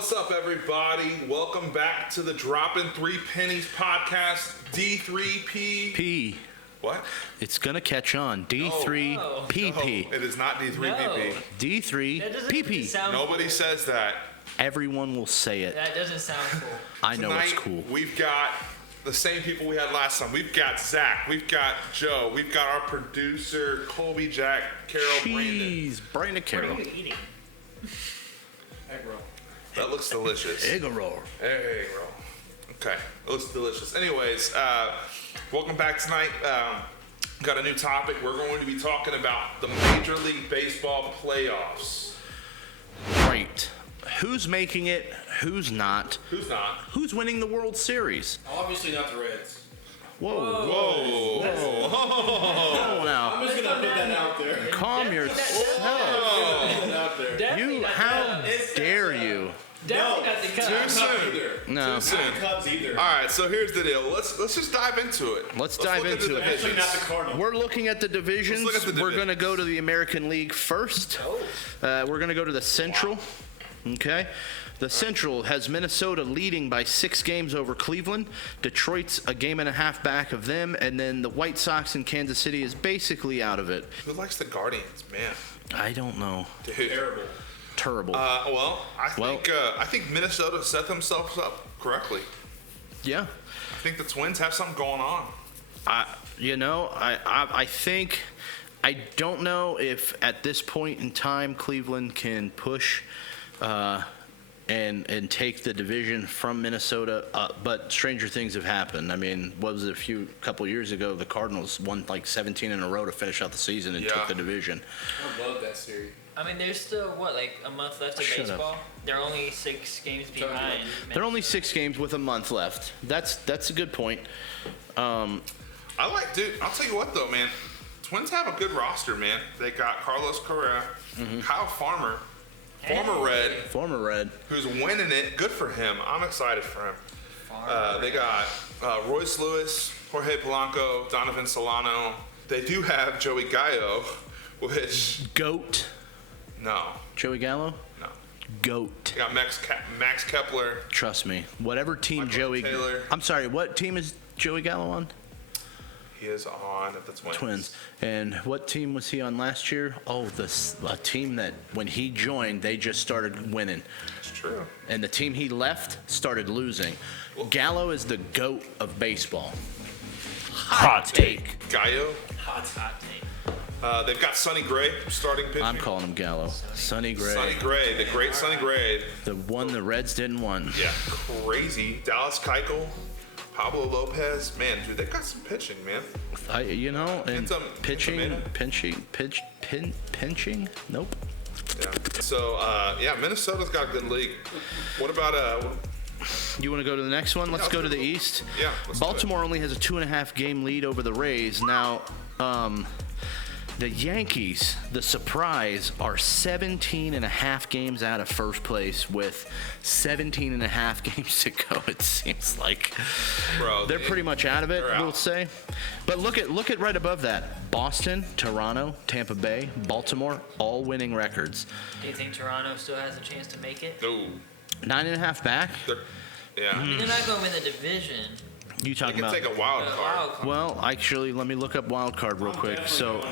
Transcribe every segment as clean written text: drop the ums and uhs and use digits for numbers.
What's up, everybody? Welcome back to the Dropping Three Pennies podcast, D3P. P. What? It's gonna catch on. D3PP. No, it is not D3PP. D3PP. Nobody says that. Everyone will say it. That doesn't sound cool. I know Tonight, it's cool. We've got the same people we had last time. We've got Zach. We've got Joe. We've got our producer, Colby, Jack, Carol, Jeez, Brandon, Carol. What are you eating? Egg roll. That looks delicious. Egg roll. Egg roll. Okay, it looks delicious. Anyways, welcome back tonight. Got a new topic. We're going to be talking about the Major League Baseball playoffs. Right. Who's making it? Who's not? Who's not? Who's winning the World Series? Obviously not the Reds. Whoa. Whoa. Whoa now. I'm just gonna put that out there. Calm yourself. Put that out there. Definitely not How the dare you? Definitely not the Too Cubs. soon. No. Too soon. Not the Cubs either. All right, so here's the deal. Let's just dive into it. Let's dive look at into the it. Actually, divisions. not the Cardinals. We're looking at the divisions. Let's look at the We're going to divisions. go to the American League first. We're going to go to the Central. Okay. The Central has Minnesota leading by 6 games over Cleveland. Detroit's a game and a half back of them. And then the White Sox in Kansas City is basically out of it. Who likes the Guardians, man? I don't know. Dude. Terrible. Terrible. I think Minnesota set themselves up correctly. Yeah. I think the Twins have something going on. I think, I don't know if at this point in time Cleveland can push and take the division from Minnesota, but stranger things have happened. I mean, what was it, a couple years ago, the Cardinals won like 17 in a row to finish out the season and took the division. I love that series. I mean, there's still, like a month left of Shut up. baseball? They're only 6 games behind. They're only 6 games with a month left. That's a good point. Dude, I'll tell you what though, man. Twins have a good roster, man. They got Carlos Correa, Kyle Farmer, Former Red. who's winning it. Good for him. I'm excited for him. They got Royce Lewis, Jorge Polanco, Donovan Solano. They do have Joey Gallo, which GOAT. no, Joey Gallo? no. GOAT. They got Max Kepler. Trust me. Whatever team Michael Joey... Taylor. I'm sorry, what team is Joey Gallo on? He is on the Twins. Twins. And what team was he on last year? Oh, a team that when he joined, they just started winning. It's true. And the team he left started losing. Gallo is the GOAT of baseball. Hot take. Gallo. Hot take. They've got Sonny Gray starting pitching. I'm calling him Gallo. Sonny Gray. Sonny Gray, the great Sonny Gray. The one the Reds didn't win. Yeah, crazy. Dallas Keuchel, Pablo Lopez. Man, dude, they've got some pitching, man. And pitching. Nope. Yeah. So, Minnesota's got a good league. What about You want to go to the next one? Let's go to the East. Yeah, let's do it. Baltimore only has a 2.5 game lead over the Rays. Now, the Yankees, the surprise, are 17 and a half games out of first place with 17 and a half games to go, it seems like. Bro, they're pretty much out of it, they're out. we'll say. But look at right above that. Boston, Toronto, Tampa Bay, Baltimore, all winning records. Do you think Toronto still has a chance to make it? no? 9.5 back? Yeah. I mean, they're not going to win the division. You They talking can about? take a wild The card. wild card. Well, actually, let me look up wild card real quick. So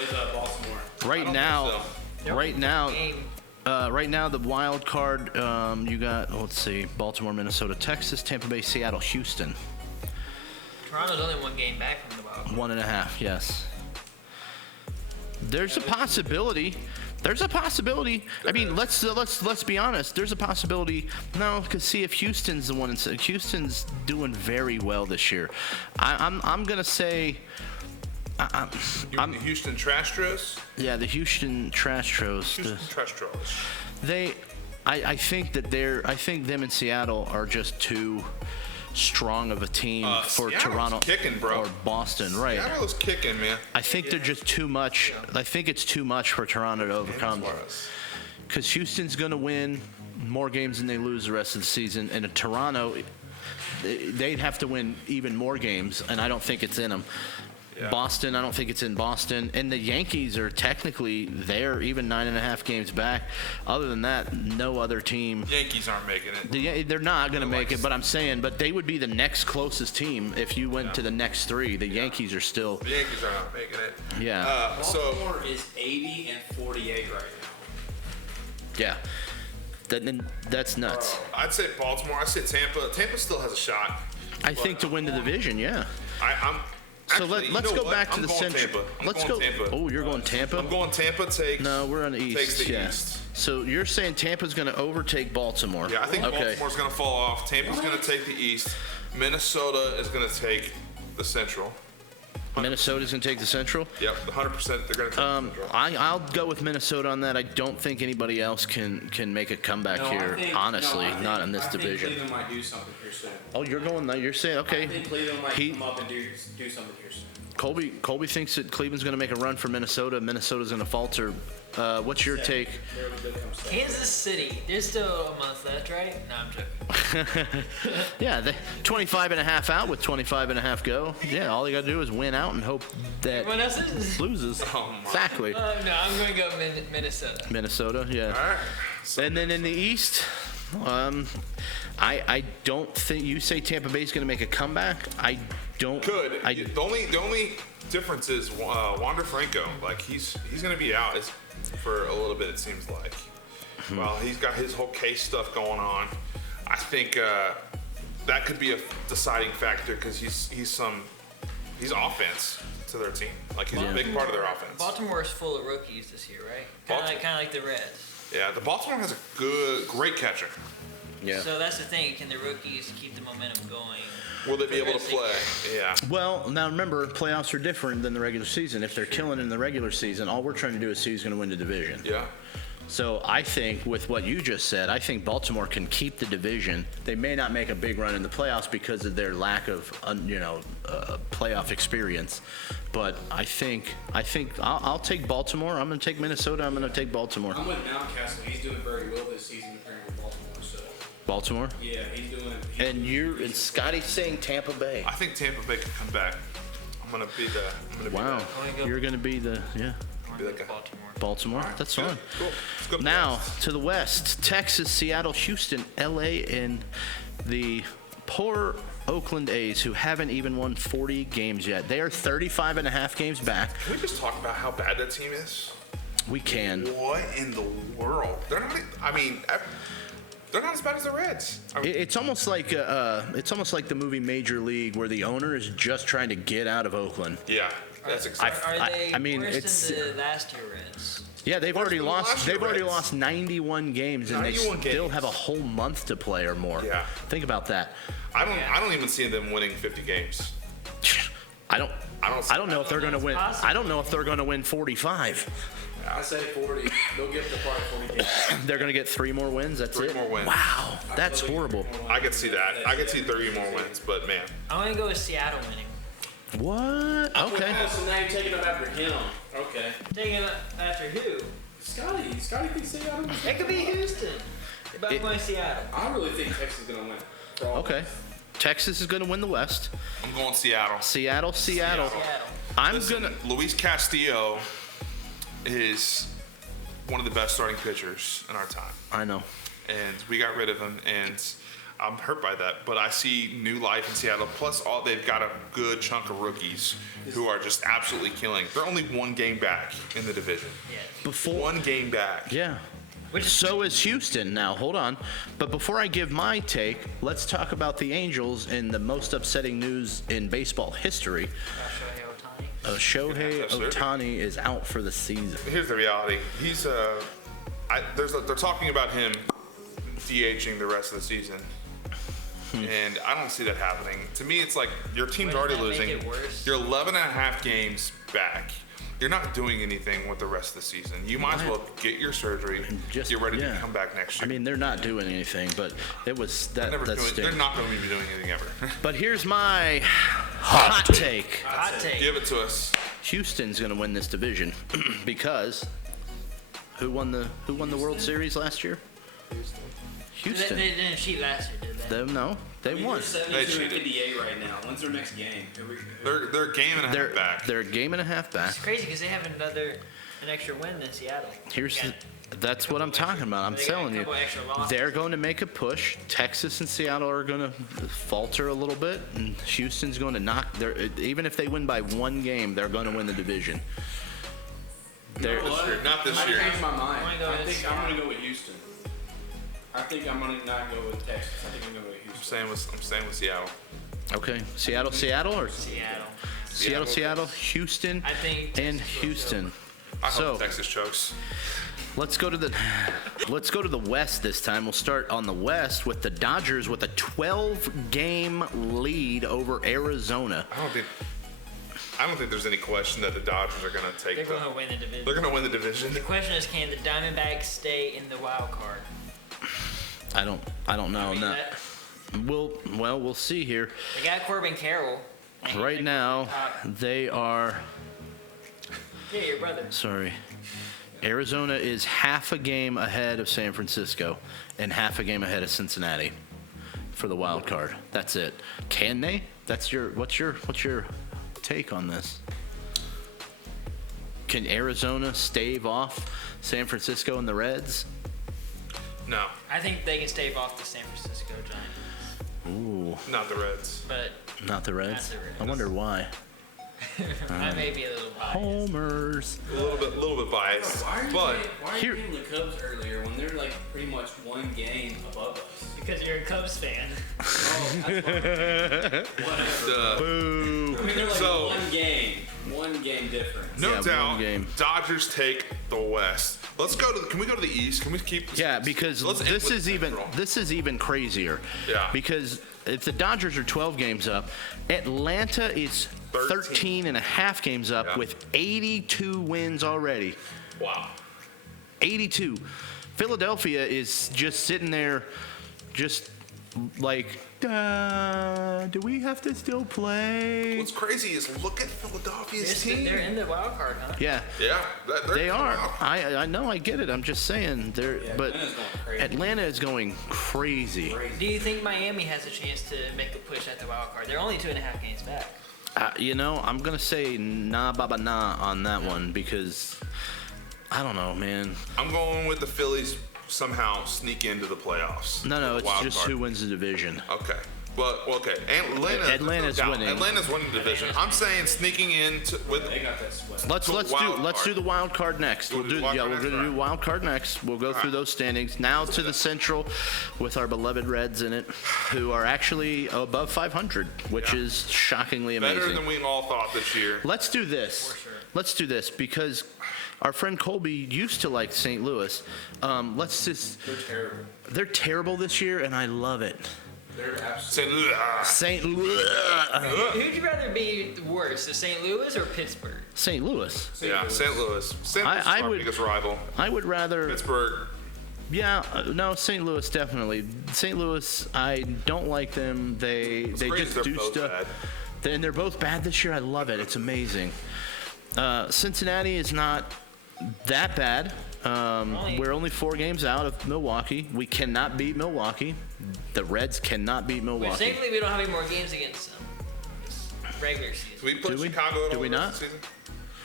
With Baltimore. right don't now, think They're right only now, game. right now, the wild card, you got, let's see, Baltimore, Minnesota, Texas, Tampa Bay, Seattle, Houston. Toronto's only 1 game back from the wild card. 1.5, yes. There's a possibility. There's a possibility. I mean, let's be honest. There's a possibility. No, because see if Houston's the one. Houston's doing very well this year. I'm gonna say. You mean the Houston Trastros? Yeah, the Houston Trastros. Houston Trastros. I think them and Seattle are just too strong of a team for Seattle's Toronto kicking, bro. or Boston, right? Seattle's kicking, man. I think they're just too much. I think it's too much for Toronto to overcome. Because Houston's going to win more games than they lose the rest of the season, and in Toronto, they'd have to win even more games, and I don't think it's in them. Yeah. Boston, I don't think it's in Boston. And the Yankees are technically there, even 9.5 games back. Other than that, no other team. Yankees aren't making it. They're not going to make it, but I'm saying, but they would be the next closest team if you went to the next three. The Yankees are still. The Yankees are not making it. Yeah. Baltimore is 80 and 48 right now. Yeah. That's nuts. I'd say Baltimore. I'd say Tampa. Tampa still has a shot. I think to win the division, yeah. I'm. So Actually, let's you know go what? back to I'm the going Central. Tampa. I'm Let's going go. Tampa. Oh, you're going Tampa? I'm going Tampa. Takes. No, we're on the East. Takes the yeah. East. So you're saying Tampa's going to overtake Baltimore? Yeah, I think Okay. Baltimore's going to fall off. Tampa's going to take the East. Minnesota is going to take the Central. Minnesota's going to take the Central. Yep, 100%. They're going to take the Central. I'll go with Minnesota on that. I don't think anybody else can make a comeback here. Honestly, not in this division. I think Cleveland might do something here soon. Oh, you're going there. You're saying okay. I think Cleveland might He- come up and do something here soon. Colby thinks that Cleveland's going to make a run for Minnesota. Minnesota's going to falter. What's your take? They're a big come second. Kansas City. There's still a month left, right? No, I'm joking. Yeah, 25 and a half out with 25 and a half go. Yeah, all you got to do is win out and hope that Everyone else is? loses. Oh, my. Exactly. No, I'm going to go Minnesota. Minnesota, yeah. All right. So, And then in the East, I don't think you say Tampa Bay's going to make a comeback. I don't. good. I, The only difference is Wander Franco. Like he's going to be out for a little bit. It seems like. Well, he's got his whole case stuff going on. I think that could be a deciding factor because he's offense to their team. Like he's a big part of their offense. Baltimore's full of rookies this year, right? Kind of like the Reds. Yeah, the Baltimore has a great catcher. yeah. So that's the thing. Can the rookies keep the momentum going? Will they be able to play? Yeah. Well, now remember, playoffs are different than the regular season. If they're killing in the regular season, all we're trying to do is see who's going to win the division. Yeah. So I think with what you just said, I think Baltimore can keep the division. They may not make a big run in the playoffs because of their lack of, playoff experience. But I think I'll take Baltimore. I'm going to take Minnesota. I'm going to take Baltimore. I'm with Mountcastle. He's doing very well this season compared with Baltimore. So Baltimore. yeah, he's doing. And Scotty's saying Tampa Bay. I think Tampa Bay can come back. I'm gonna be Wow, I'm gonna go- you're going to be the I'm going Be to like go a- Baltimore. Baltimore. That's fine. Good. Cool. Let's go to the Now West. to the west: Texas, Seattle, Houston, LA, and the poor Oakland A's, who haven't even won 40 games yet. They are 35 and a half games back. Can we just talk about how bad that team is? We can. What in the world? They're not. I mean, they're not as bad as the Reds. It's almost like the movie Major League, where the owner is just trying to get out of Oakland. Yeah, that's exactly. Are they I mean, worse it's- than the last year Reds? Yeah, they've Worse already than lost. last year They've already Reds. lost 91 games, and they 91 still games. have a whole month to play or more. Yeah. Think about that. I don't even see them winning 50 games. I don't know if they're going to win. possible. I don't know if they're going to win 45. I say 40. They'll get to probably 40 games. They're going to get 3 more wins. That's Three it. more wins. Wow, that's horrible. I could see that. I could see 30 more wins, but man, I'm going to go with Seattle winning. What? Okay. Oh, so now you're taking them after him. Okay. Taking it after who? Scotty thinks they got him. It could be Houston. But I'm going Seattle. I really think Texas is gonna win. For all Okay. of us. Texas is going to win the West. I'm going Seattle. Seattle. Seattle. I'm Listen, gonna. Luis Castillo is one of the best starting pitchers in our time, I know. and we got rid of him, and I'm hurt by that. But I see new life in Seattle. Plus, they've got a good chunk of rookies who are just absolutely killing. They're only one game back in the division. Yeah. Before. One game back. Yeah. So is Houston. Now, hold on. But before I give my take, let's talk about the Angels and the most upsetting news in baseball history. Shohei Ohtani. Shohei Absolutely. Ohtani is out for the season. Here's the reality. He's they're talking about him DHing the rest of the season. And I don't see that happening. To me, it's like your team's Wouldn't already that make losing. it worse? You're 11 and a half games back. You're not doing anything with the rest of the season. You might as well get your surgery. Just- Get ready yeah. to come back next I year. mean, they're not doing anything, but it was that. they're Stinks. not going to be doing anything ever. But here's my hot take. Hot take. Give it to us. Houston's going to win this division because who won the World Series last year? Houston. They didn't cheat last year, did they? No, they won. They're 72 and 58 right now. When's their next game? They're a game and a half back. They're a game and a half back. It's crazy because they have an extra win than Seattle. That's what I'm talking about. I'm telling you, they're going to make a push. Texas and Seattle are going to falter a little bit, and Houston's going to knock. Even if they win by one game, they're going to win the division. Not this year. I changed my mind. I think I'm going to go with Houston. I think I'm going to not go with Texas. I think I'm going to go with Houston. I'm staying with Seattle. Okay, Seattle, or Seattle. Houston, I think and Texas will Houston. I So hope Texas chokes. let's go to the West this time. We'll start on the West with the Dodgers with a 12-game lead over Arizona. I don't think there's any question that the Dodgers are going to take. They're going to win the division. They're going to win the division. The question is, can the Diamondbacks stay in the wild card? I don't know. I mean, We'll see here. They got Corbin Carroll. Right now, they are. Yeah, your brother. Sorry. Arizona is half a game ahead of San Francisco and half a game ahead of Cincinnati for the wild card. That's it. Can they? What's your take on this? Can Arizona stave off San Francisco and the Reds? No, I think they can stave off the San Francisco Giants, Ooh, not the Reds. but not the Reds. Not the Reds. I wonder why. I may be a little biased. Homers. A little bit biased. Why are Here- you getting the Cubs earlier when they're like pretty much one game above us? Because you're a Cubs fan. Oh, that's whatever. Boo. I mean, they're like So- one game difference. No Yeah, one doubt, game. Dodgers take the West. Can we go to the East? Can we keep? Yeah, because Let's end this with is even Central. this is even crazier. Yeah. Because if the Dodgers are 12 games up, Atlanta is 13 and a half games up Yeah. with 82 wins already. Wow. 82. Philadelphia is just sitting there, just like, do we have to still play? What's crazy is look at Philadelphia's team. They're in the wild card, huh? Yeah. Yeah, They are. I know. I get it. I'm just saying. But Atlanta's going crazy. Atlanta is going crazy. Do you think Miami has a chance to make a push at the wild card? They're only 2.5 games back. I'm gonna say nah, baba, nah on that one because I don't know, man. I'm going with the Phillies somehow sneak into the playoffs. No, it's Wild just card. who wins the division. Okay. Okay. Atlanta's winning. Atlanta's winning the division. I'm saying sneaking in with They got that sweat. Let's do the wild card next. We'll do the wild card we're next, gonna do right. wild card next. We'll go through those standings. Now to the Central, with our beloved Reds in it, who are actually above 500, which Yeah. is shockingly amazing. better than we all thought this year. Let's do this. For sure. Let's do this because our friend Colby used to like St. Louis. They're terrible. They're terrible this year, and I love it. They're absolutely. Saying, St. Louis. Who'd you rather be worse, the St. Louis or Pittsburgh? St. Louis. yeah, St. Louis. St. Louis is I our would- biggest rival. I would rather. Pittsburgh. Yeah, no, St. Louis definitely. St. Louis, I don't like them. They crazy just they're do both stuff. And they're both bad this year. I love it. It's amazing. Cincinnati is not that bad. We're only 4 games out of Milwaukee. We cannot beat Milwaukee. The Reds cannot beat Which Milwaukee. thankfully we don't have any more games against them. This regular season. Do we play Do we? Chicago at Do all we the rest not? of the season?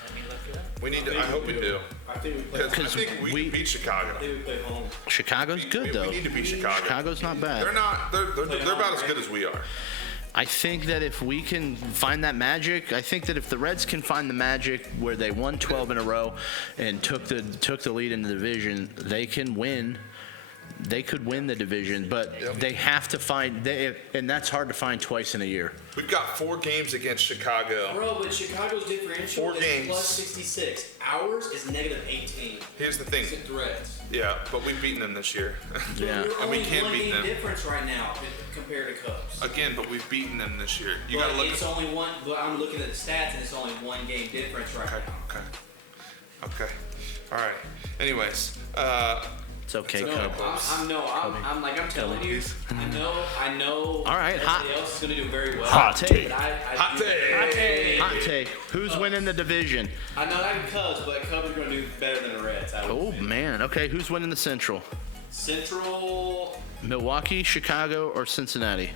Let me look it up. We need to. I hope we do. I think we play. Because I 'Cause think we we- can beat Chicago. I think we play home. Chicago's good we though. need to beat Chicago. Chicago's not bad. They're not. They're about as good as we are. I think that if we can find that magic, I think that if the Reds can find the magic where they won 12 in a row and took the lead in the division, they can win. They could win the division, but they have to find, and that's hard to find twice in a year. We've got 4 games against Chicago. Bro, but Chicago's differential 4 is games. plus 66. Ours is negative 18. Here's the thing. It's the Reds. Yeah, but we've beaten them this year. Yeah. We're And we only can't one beat game them. difference right now compared to Cubs. Again, but we've beaten them this year. You But gotta look it's at. only one. But I'm looking at the stats, and it's only 1 game difference right now. Okay. All right. Anyways, It's okay, It's No, okay. Cubs. I'm telling you. I know. All right, hot- Everybody else is gonna do very well. hot take. But I Hot do- take. Hot take. Who's winning the division? I know I'm Cubs, but Cubs are gonna do better than the Reds. I would Oh say. man. Okay, who's winning the Central? Central. Milwaukee, Chicago, or Cincinnati?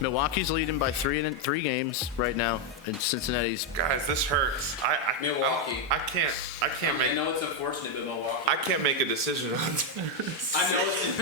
Milwaukee's leading by three games right now, and Cincinnati's. Guys, this hurts. Milwaukee. I can't I know it's unfortunate, but Milwaukee. I can't make a decision on this. I know it's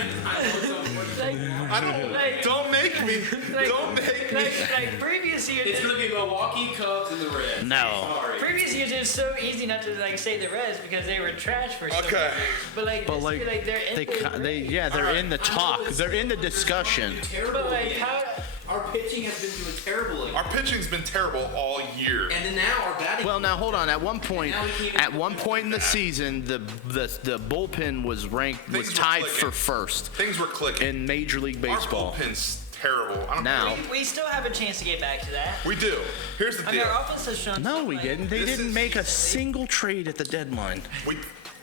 unfortunate. Don't make me. Don't make me. Like previous years. It's gonna be Milwaukee, Cubs, and the Reds. No. Sorry. Previous years, it was so easy not to like say the Reds because they were trash for so many years. But like, But this like, year, like they're in the talk. They're in the discussion. Terrible. But like, how? Our pitching has been doing terrible. Our pitching's been terrible all year. And then now our batting. Well, now hold on. At one point in the season, the bullpen was tied clicking. for first Things were clicking. in Major League Baseball. Our bullpen's terrible. I don't Now. We still have a chance to get back to that. We do. Here's the I mean, deal. our offense has shown. No, we didn't. They This didn't is- make a single trade at the deadline.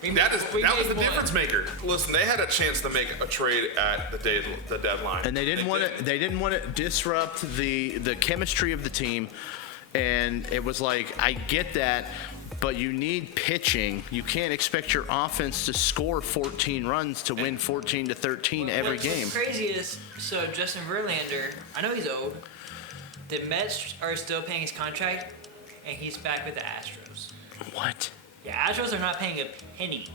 That was we the made one. difference maker. Listen, they had a chance to make a trade at the deadline, And they didn't want to. They didn't want to disrupt the chemistry of the team. And it was like, I get that, but you need pitching. You can't expect your offense to score 14 runs to win 14-13 every game. What's crazy is, so Justin Verlander, I know he's old. The Mets are still paying his contract, and he's back with the Astros. What? Yeah, Astros are not paying a penny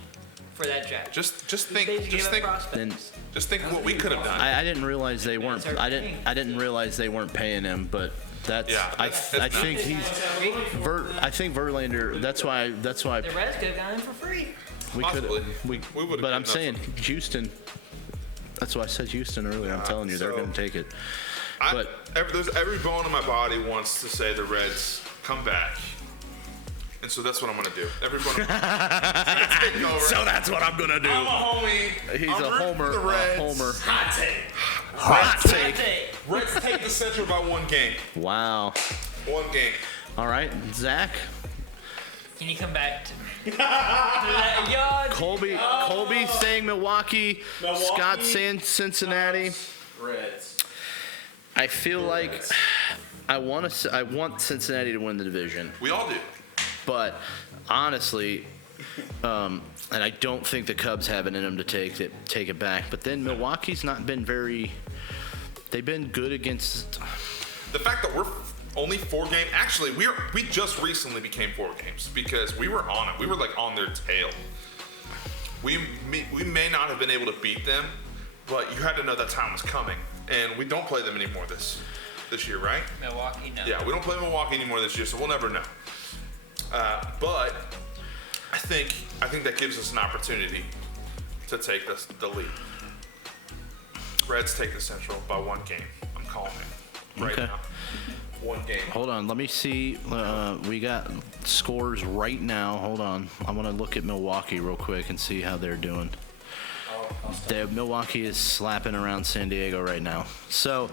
for that draft. Just They think, gave up Then- prospects. just think what we could have done. I didn't realize they weren't. Mets are paying. I didn't realize they weren't paying him. But that's. Yeah, I that's think he's. I think Verlander. That's why. The Reds could have gotten him for free. We could. Possibly. We would've But I'm given up saying Houston. That's why I said Houston earlier. I'm telling you, they're so- going to take it. There's every bone in my body wants to say the Reds come back, and so that's what I'm gonna do. Every bone. Take over. So that's what I'm going to do. I'm a homie. He's I'm a rooting homer. for the Reds. Homer. Hot take. Hot take. That's it. Reds take the Central by one game. Wow. One game. All right, Zach. Can you come back to that yard? Colby saying Milwaukee. Scott saying Cincinnati. Reds. I feel like I want Cincinnati to win the division, We all do. but honestly, and I don't think the Cubs have it in them to take it back. But then Milwaukee's not been very. They've been good against. The fact that we're only 4 games. Actually, we just recently became 4 games because we were on it. We were like on their tail. We may not have been able to beat them, but you had to know that time was coming. And we don't play them anymore this year, right? Milwaukee, no. Yeah, we don't play Milwaukee anymore this year, so we'll never know. But I think that gives us an opportunity to take the lead. Reds take the Central by 1 game. I'm calling it right Okay. now. 1 game. Hold on, let me see. We got scores right now. Hold on, I want to look at Milwaukee real quick and see how they're doing. Milwaukee is slapping around San Diego right now. So,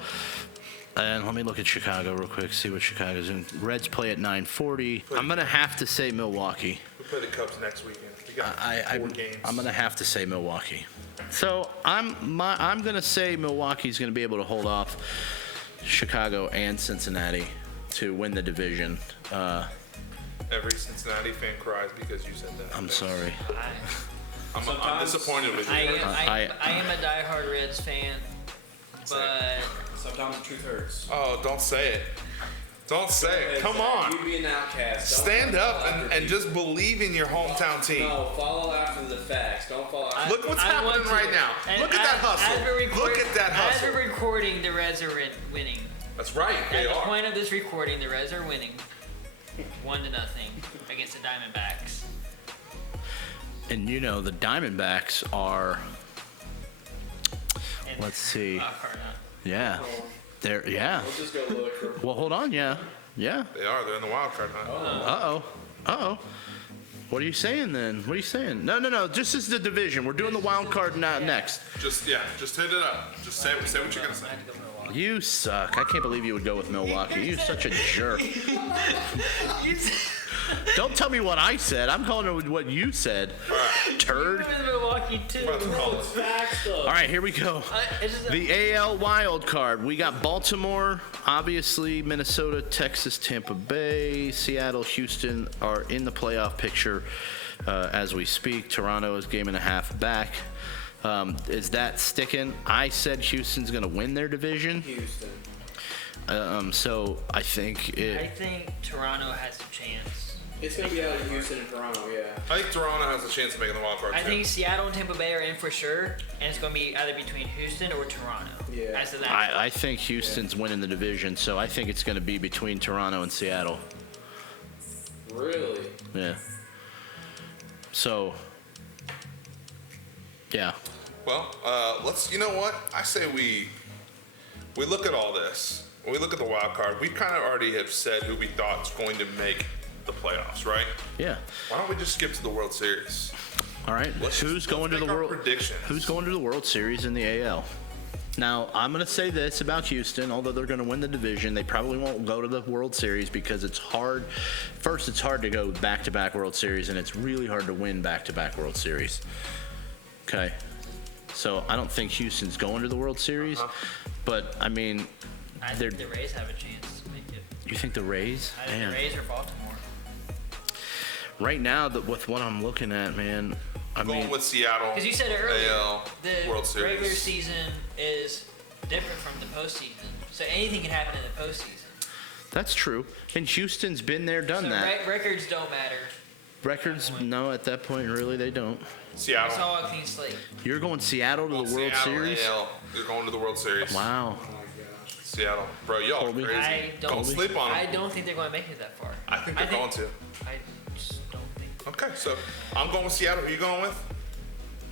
and let me look at Chicago real quick, see what Chicago's doing. Reds play at 9:40. I'm gonna have to say Milwaukee. We play the Cubs next weekend. We got 4 games. I'm gonna have to say Milwaukee. So I'm gonna say Milwaukee's gonna be able to hold off Chicago and Cincinnati to win the division. Every Cincinnati fan cries because you said that. I'm sorry. I'm disappointed with you. I am a diehard Reds fan, but Sometimes the truth hurts. Oh, don't say it. Don't say it. Come on. You be an outcast. Don't Stand up follow after and people. just believe in your hometown team. No, follow after the facts. Don't follow after. Look what's I happening want to. right now. And Look at that hustle. Look at that As hustle. we're recording, the Reds are winning. That's right. At They the are. point of this recording, the Reds are winning 1-0 against the Diamondbacks. And you know the Diamondbacks are. And Let's see. wild card, huh? Yeah. Yeah. Let's just go look. Well, hold on. Yeah. They are. They're in the wild card hunt. Uh-oh. What are you saying then? What are you saying? No. This is the division. We're doing the wild card next. Just hit it up. Just say what you're gonna say. I had to go Milwaukee. You suck. I can't believe you would go with Milwaukee. You're such a jerk. You said- Don't tell me what I said. I'm calling it what you said. Turd. You were in Milwaukee too. About to call it. Facts though. All right, here we go. It's just The AL wild card. We got Baltimore, obviously Minnesota, Texas, Tampa Bay, Seattle, Houston are in the playoff picture as we speak. Toronto is game and a half back. Is that sticking? I said Houston's going to win their division. Houston. So I think I think Toronto has a chance. It's going to be out of Houston and Toronto, yeah. I think Toronto has a chance of making the wild card. I too. think Seattle and Tampa Bay are in for sure, and it's going to be either between Houston or Toronto. Yeah. As to that. I think Houston's winning the division, so I think it's going to be between Toronto and Seattle. Really? Yeah. So, yeah. Well, let's. You know what? I say we look at all this. When we look at the wild card, we kind of already have said who we thought is going to make the playoffs, right? Yeah. Why don't we just skip to the World Series? All right. Let's Who's going to the make our World? predictions. Who's going to the World Series in the AL? Now, I'm going to say this about Houston. Although they're going to win the division, they probably won't go to the World Series because it's hard. First, it's hard to go back-to-back World Series, and it's really hard to win back-to-back World Series. Okay. So I don't think Houston's going to the World Series, but I mean, I think the Rays have a chance to make it. you think the Rays? I think the Rays or Baltimore. Right now, with what I'm looking at, man, I Going mean, with Seattle. Because you said it earlier, AL the World Series. regular season is different from the postseason. So anything can happen in the postseason. that's true. And Houston's been there, done So that. records don't matter. Records, no, at that point, really, they don't. It's Seattle. all a clean slate. You're going Seattle to the World Seattle, Series? AL. They're going to the World Series. Wow. Oh, my gosh. Seattle. Bro, y'all Colby? crazy. I don't, Don't sleep on I them. don't think they're going to make it that far. I think they're going to. I just don't think. Okay, so I'm going with Seattle. Who you going with?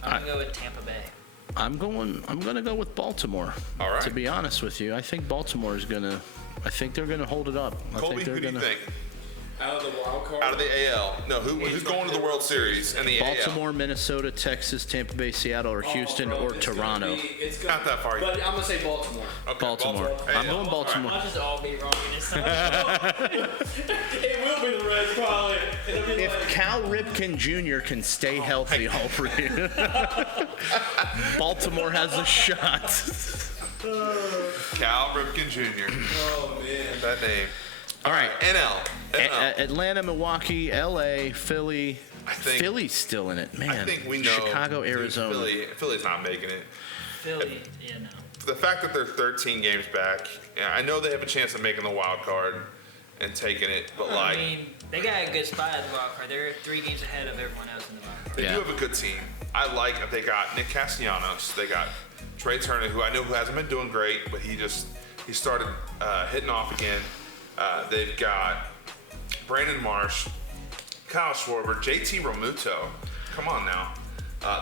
I'm going to go with Tampa Bay. I'm gonna go with Baltimore. All right. To be honest with you, I think Baltimore is gonna. I think they're gonna hold it up. I Colby, think they're who do you gonna. think? Out of the wild card? Out of the AL. No, who's going to the World Series in the Baltimore, Minnesota, Texas, Tampa Bay, Seattle, or Houston, bro, or it's gonna Toronto. it's Not that far. But I'm going to say Baltimore. AL? Okay, Baltimore. I'm AL. going Baltimore. I'll just all be wrong in this time. It will be the Reds, probably. It'll be If like, Cal Ripken Jr. can stay healthy, all for you. Baltimore has a shot. Cal Ripken Jr. oh, man. That name. All right, NL. Atlanta, Milwaukee, LA, Philly. I think- Philly's still in it, man. I think we know. Chicago, dude, Arizona. Philly's not making it. Philly, yeah, no. The fact that they're 13 games back, yeah, I know they have a chance of making the wild card and taking it, but I like mean, they got a good spot at the wild card. They're 3 games ahead of everyone else in the wild card. they Yeah. do have a good team. I like that they got Nick Castellanos, they got Trey Turner, who I know who hasn't been doing great, but he started hitting off again. They've got Brandon Marsh, Kyle Schwarber, JT Realmuto. Come on now.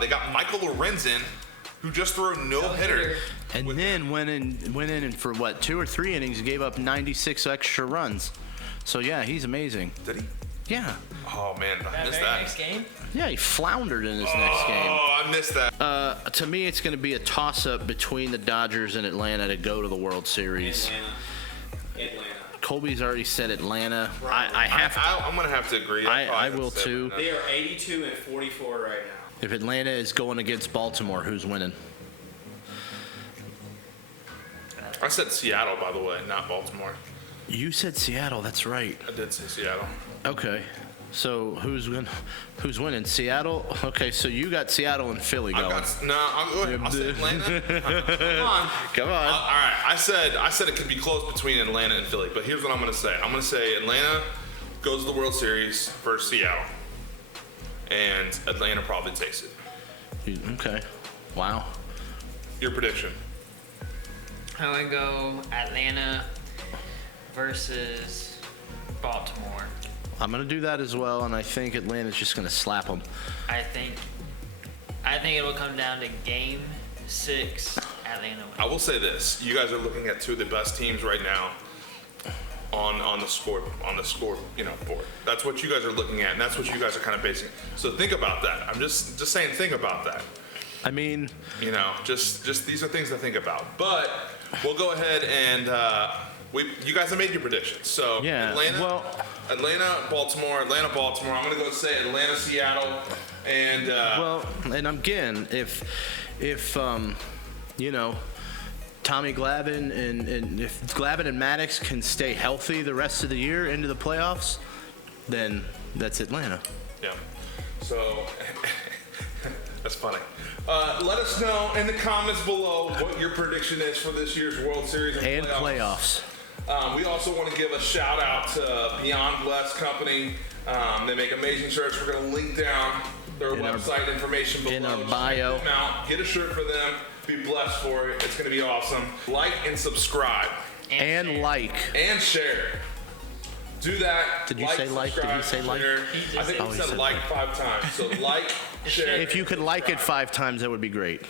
They got Michael Lorenzen, who just threw a no-hitter. And then went in and for what, 2 or 3 innings, gave up 96 extra runs. So yeah, he's amazing. Did he? Yeah. Oh man, I That missed very that. next game, Yeah, he floundered in his next game. Oh, I missed that. To me, it's going to be a toss-up between the Dodgers and Atlanta to go to the World Series. Atlanta. Colby's already said Atlanta. I have to. I'm gonna have to agree. I probably will have to say too. Atlanta. They are 82 and 44 right now. If Atlanta is going against Baltimore, who's winning? I said Seattle, by the way, not Baltimore. You said Seattle. That's right. I did say Seattle. Okay. So who's winning? Seattle. Okay. So you got Seattle and Philly going. I'll say Atlanta. Come on. Come on. All right. I said it could be close between Atlanta and Philly, but here's what I'm gonna say. I'm gonna say Atlanta goes to the World Series versus Seattle, and Atlanta probably takes it. Okay. Wow. Your prediction? I'm going to go Atlanta versus Baltimore. I'm gonna do that as well, and I think Atlanta's just gonna slap them. I think it will come down to Game 6. Atlanta wins. I will say this: you guys are looking at 2 of the best teams right now on the score board. That's what you guys are looking at, and that's what you guys are kind of basing. So think about that. I'm just saying, think about that. I mean, Just these are things to think about. But we'll go ahead and you guys have made your predictions. So yeah. Atlanta, Baltimore. I'm gonna go say Atlanta, Seattle, and and again, if Tommy Glavine and if Glavine and Maddox can stay healthy the rest of the year into the playoffs, then that's Atlanta. yeah. So That's funny. Let us know in the comments below what your prediction is for this year's World Series And playoffs. We also want to give a shout out to Beyond Blessed Company. They make amazing shirts. We're going to link down their website information below. In our Just bio. check them out. Get a shirt for them. Be blessed for it. It's going to be awesome. Like and subscribe. And like. And share. Do that. Did you say like? Did he say like? share. I think Oh, he he said said like like. 5 times. So like, share. If you could like it 5 times, that would be great.